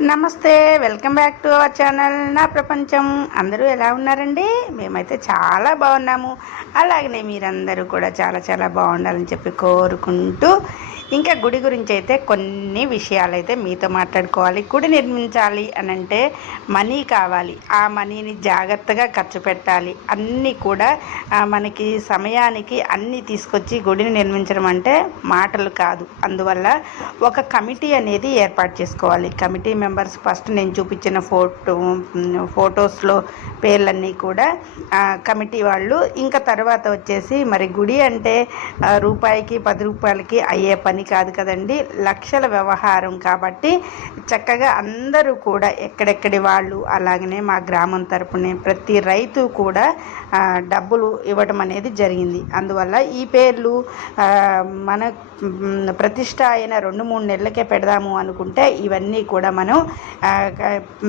నమస్తే welcome back to our channel నా ప్రపంచం. అందరూ ఎలా ఉన్నారండి? మేమైతే చాలా బాగున్నాము. అలాగనే మీరందరూ కూడా చాలా చాలా బాగుండాలని చెప్పి కోరుకుంటూ ఇంకా గుడి గురించి అయితే కొన్ని విషయాలు అయితే మీతో మాట్లాడుకోవాలి. గుడి నిర్మించాలి అని అంటే మనీ కావాలి. ఆ మనీని జాగ్రత్తగా ఖర్చు పెట్టాలి. అన్నీ కూడా మనకి సమయానికి అన్నీ తీసుకొచ్చి గుడిని నిర్మించడం అంటే మాటలు కాదు. అందువల్ల ఒక కమిటీ అనేది ఏర్పాటు చేసుకోవాలి. కమిటీ మెంబర్స్ ఫస్ట్ నేను చూపించిన ఫోటో ఫొటోస్లో పేర్లన్నీ కూడా కమిటీ వాళ్ళు. ఇంకా తర్వాత వచ్చేసి మరి గుడి అంటే రూపాయికి పది రూపాయలకి అయ్యే పని కాదు కదండి. లక్షల వ్యవహారం కాబట్టి చక్కగా అందరూ కూడా ఎక్కడెక్కడి వాళ్ళు అలాగనే మా గ్రామం తరపునే ప్రతి రైతు కూడా డబ్బులు ఇవ్వటం అనేది జరిగింది. అందువల్ల ఈ పేర్లు మన ప్రతిష్ట అయిన రెండు మూడు నెలలకే పెడదాము అనుకుంటే ఇవన్నీ కూడా మనం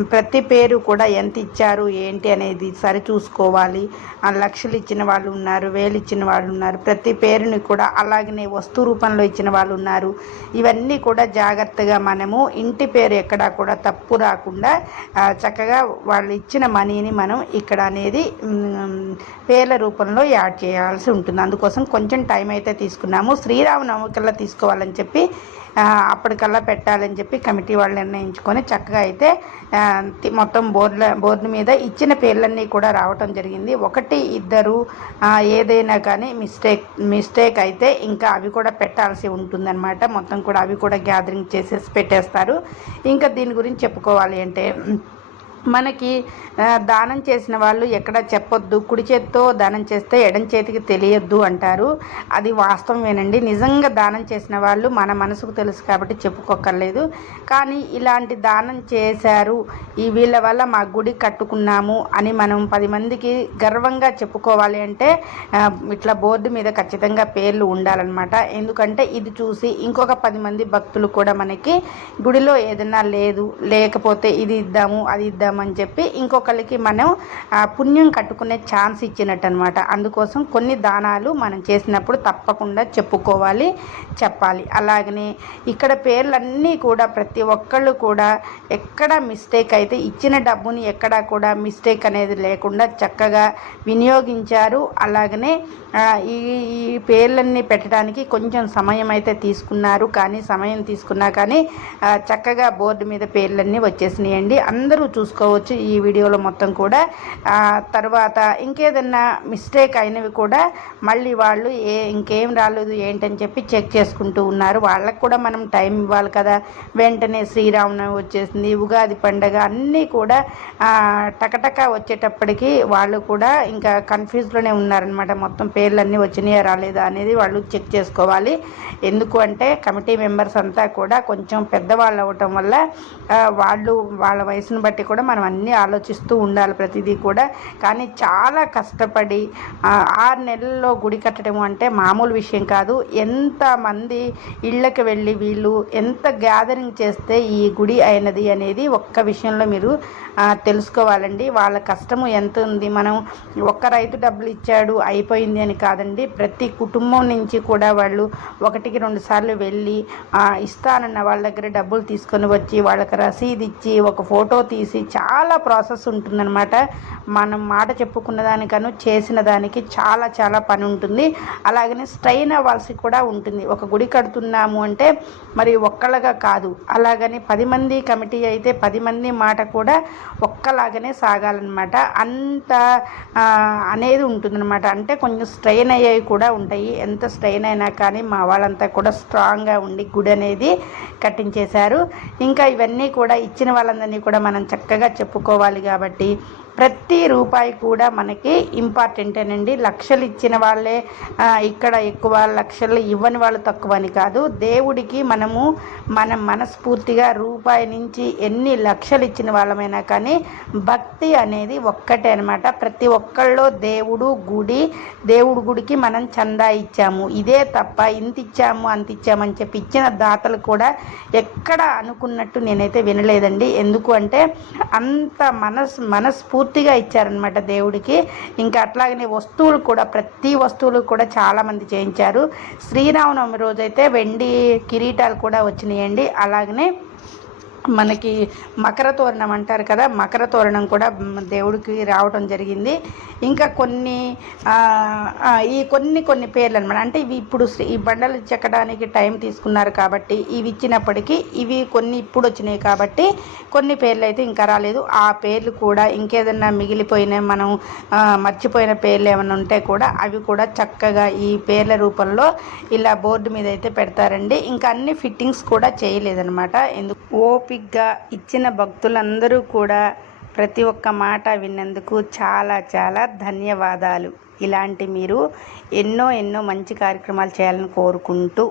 ప్రతి పేరు కూడా ఎంత ఇచ్చారు ఏంటి అనేది సరి చూసుకోవాలి. ఆ, లక్షలు ఇచ్చిన వాళ్ళు ఉన్నారు వేలు ఇచ్చిన వాళ్ళు ఉన్నారు. ప్రతి పేరుని కూడా అలాగనే వస్తు రూపంలో ఇచ్చిన వాళ్ళు ఉన్నారు. ఇవన్నీ కూడా జాగ్రత్తగా మనము ఇంటి పేరు ఎక్కడా కూడా తప్పు రాకుండా చక్కగా వాళ్ళు ఇచ్చిన మనీని మనం ఇక్కడ అనేది పేర్ల రూపంలో యాడ్ చేయాల్సి ఉంటుంది. అందుకోసం కొంచెం టైం అయితే తీసుకున్నాము. శ్రీరామనవమికల్లా తీసుకోవాలని చెప్పి అప్పటికల్లా పెట్టాలని చెప్పి కమిటీ వాళ్ళు నిర్ణయించుకొని చక్కగా అయితే మొత్తం బోర్డుల బోర్డు మీద ఇచ్చిన పేర్లన్నీ కూడా రావటం జరిగింది. ఒకటి ఇద్దరు ఏదైనా కానీ మిస్టేక్ మిస్టేక్ అయితే ఇంకా అవి కూడా పెట్టాల్సి ఉంటుంది. ఉంటుందన్నమాట మొత్తం కూడా అవి కూడా గ్యాదరింగ్ చేసేసి పెట్టేస్తారు. ఇంకా దీని గురించి చెప్పుకోవాలి అంటే మనకి దానం చేసిన వాళ్ళు ఎక్కడ చెప్పొద్దు. కుడి చేత్తో దానం చేస్తే ఎడం చేతికి తెలియద్దు అంటారు. అది వాస్తవమేనండి. నిజంగా దానం చేసిన వాళ్ళు మన మనసుకు తెలుసు కాబట్టి చెప్పుకోకర్లేదు కానీ ఇలాంటి దానం చేశారు. ఈ వీళ్ళ వల్ల మా గుడి కట్టుకున్నాము అని మనం పది మందికి గర్వంగా చెప్పుకోవాలి అంటే ఇట్లా బోర్డు మీద ఖచ్చితంగా పేర్లు ఉండాలన్నమాట. ఎందుకంటే ఇది చూసి ఇంకొక పది మంది భక్తులు కూడా మనకి గుడిలో ఏదైనా లేదు లేకపోతే ఇది ఇద్దాము అది చేద్దామని చెప్పి ఇంకొకరికి మనం పుణ్యం కట్టుకునే ఛాన్స్ ఇచ్చినట్టు అనమాట అందుకోసం కొన్ని దానాలు మనం చేసినప్పుడు తప్పకుండా చెప్పుకోవాలి చెప్పాలి. అలాగనే ఇక్కడ పేర్లన్నీ కూడా ప్రతి ఒక్కళ్ళు కూడా ఎక్కడ మిస్టేక్ అయితే ఇచ్చిన డబ్బుని ఎక్కడా కూడా మిస్టేక్ అనేది లేకుండా చక్కగా వినియోగించారు. అలాగనే ఈ ఈ పేర్లన్నీ పెట్టడానికి కొంచెం సమయం అయితే తీసుకున్నారు. కానీ సమయం తీసుకున్నా కానీ చక్కగా బోర్డు మీద పేర్లన్నీ వచ్చేసినాయండి. అందరూ చూసుకోవచ్చు ఈ వీడియోలో మొత్తం కూడా. తర్వాత ఇంకేదన్నా మిస్టేక్ అయినవి కూడా మళ్ళీ వాళ్ళు ఏ ఇంకేం రాలేదు ఏంటని చెప్పి చెక్ చేసుకుంటూ ఉన్నారు. వాళ్ళకు కూడా మనం టైం ఇవ్వాలి కదా. వెంటనే శ్రీరామనవమి వచ్చేసింది ఉగాది పండగ అన్నీ కూడా టకటక వచ్చేటప్పటికి వాళ్ళు కూడా ఇంకా కన్ఫ్యూజ్లోనే ఉన్నారనమాట మొత్తం పేర్లన్నీ వచ్చినాయా రాలేదా అనేది వాళ్ళు చెక్ చేసుకోవాలి. ఎందుకు అంటే కమిటీ మెంబర్స్ అంతా కూడా కొంచెం పెద్దవాళ్ళు అవ్వటం వల్ల వాళ్ళు వాళ్ళ వయసును బట్టి కూడా మనం అన్నీ ఆలోచిస్తూ ఉండాలి ప్రతిదీ కూడా. కానీ చాలా కష్టపడి ఆరు నెలల్లో గుడి కట్టడం అంటే మామూలు విషయం కాదు. ఎంతమంది ఇళ్ళకి వెళ్ళి వీళ్ళు ఎంత గ్యాదరింగ్ చేస్తే ఈ గుడి అయినది అనేది ఒక్క విషయంలో మీరు తెలుసుకోవాలండి. వాళ్ళ కష్టము ఎంత ఉంది? మనం ఒక్క రైతు డబ్బులు ఇచ్చాడు అయిపోయింది అని కాదండి. ప్రతి కుటుంబం నుంచి కూడా వాళ్ళు ఒకటికి రెండు సార్లు వెళ్ళి ఇస్తానన్న వాళ్ళ దగ్గర డబ్బులు తీసుకొని వచ్చి వాళ్ళకి రసీదు ఇచ్చి ఒక ఫోటో తీసి చాలా ప్రాసెస్ ఉంటుందన్నమాట. మనం మాట చెప్పుకున్న దానికను చేసిన దానికి చాలా చాలా పని ఉంటుంది. అలాగనే స్ట్రైన్ అవ్వాల్సి కూడా ఉంటుంది. ఒక గుడి కడుతున్నాము అంటే మరి ఒక్కళ్ళగా కాదు. అలాగని పది మంది కమిటీ అయితే పది మంది మాట కూడా ఒక్కలాగానే సాగాలన్నమాట. అంత అనేది ఉంటుందన్నమాట. అంటే కొంచెం స్ట్రెయిన్ అయ్యేవి కూడా ఉంటాయి. ఎంత స్ట్రెయిన్ అయినా కానీ మా వాళ్ళంతా కూడా స్ట్రాంగ్గా ఉండి గుడి అనేది కట్టించేశారు. ఇంకా ఇవన్నీ కూడా ఇచ్చిన వాళ్ళందరినీ కూడా మనం చక్కగా చెప్పుకోవాలి కాబట్టి ప్రతి రూపాయి కూడా మనకి ఇంపార్టెంటేనండి లక్షలు ఇచ్చిన వాళ్ళే ఇక్కడ ఎక్కువ లక్షలు ఇవ్వని వాళ్ళు తక్కువ అని కాదు. దేవుడికి మనము మనం మనస్ఫూర్తిగా రూపాయి నుంచి ఎన్ని లక్షలు ఇచ్చిన వాళ్ళమైనా కానీ భక్తి అనేది ఒక్కటే అనమాట ప్రతి ఒక్కళ్ళలో దేవుడు గుడి దేవుడి గుడికి మనం చందా ఇచ్చాము. ఇదే తప్ప ఇంత ఇచ్చాము అంత ఇచ్చామని చెప్పి ఇచ్చిన దాతలు కూడా ఎక్కడ అనుకున్నట్టు నేనైతే వినలేదండి. ఎందుకు అంటే అంత మనస్ మనస్ఫూర్తి పూర్తిగా ఇచ్చారనమాట దేవుడికి. ఇంకా అట్లాగనే వస్తువులు కూడా ప్రతి వస్తువులు కూడా చాలామంది చేయించారు. శ్రీరామనవమి రోజైతే వెండి కిరీటాలు కూడా వచ్చినాయండి. అలాగనే మనకి మకర తోరణం అంటారు కదా మకర తోరణం కూడా దేవుడికి రావడం జరిగింది. ఇంకా కొన్ని ఈ కొన్ని కొన్ని పేర్లు అనమాట అంటే ఇవి ఇప్పుడు ఈ బండలు చెక్కడానికి టైం తీసుకున్నారు కాబట్టి ఇవి ఇచ్చినప్పటికీ ఇవి కొన్ని ఇప్పుడు వచ్చినాయి కాబట్టి కొన్ని పేర్లు అయితే ఇంకా రాలేదు. ఆ పేర్లు కూడా ఇంకేదన్నా మిగిలిపోయిన మనం మర్చిపోయిన పేర్లు ఏమైనా ఉంటే కూడా అవి కూడా చక్కగా ఈ పేర్ల రూపంలో ఇలా బోర్డు మీద అయితే పెడతారండి. ఇంకా అన్ని ఫిట్టింగ్స్ కూడా చేయలేదన్నమాట. ఎందుకు ఓపి ఓపిక్గా ఇచ్చిన భక్తులందరూ కూడా ప్రతి ఒక్క మాట విన్నందుకు చాలా చాలా ధన్యవాదాలు. ఇలాంటి మీరు ఎన్నో ఎన్నో మంచి కార్యక్రమాలు చేయాలని కోరుకుంటూ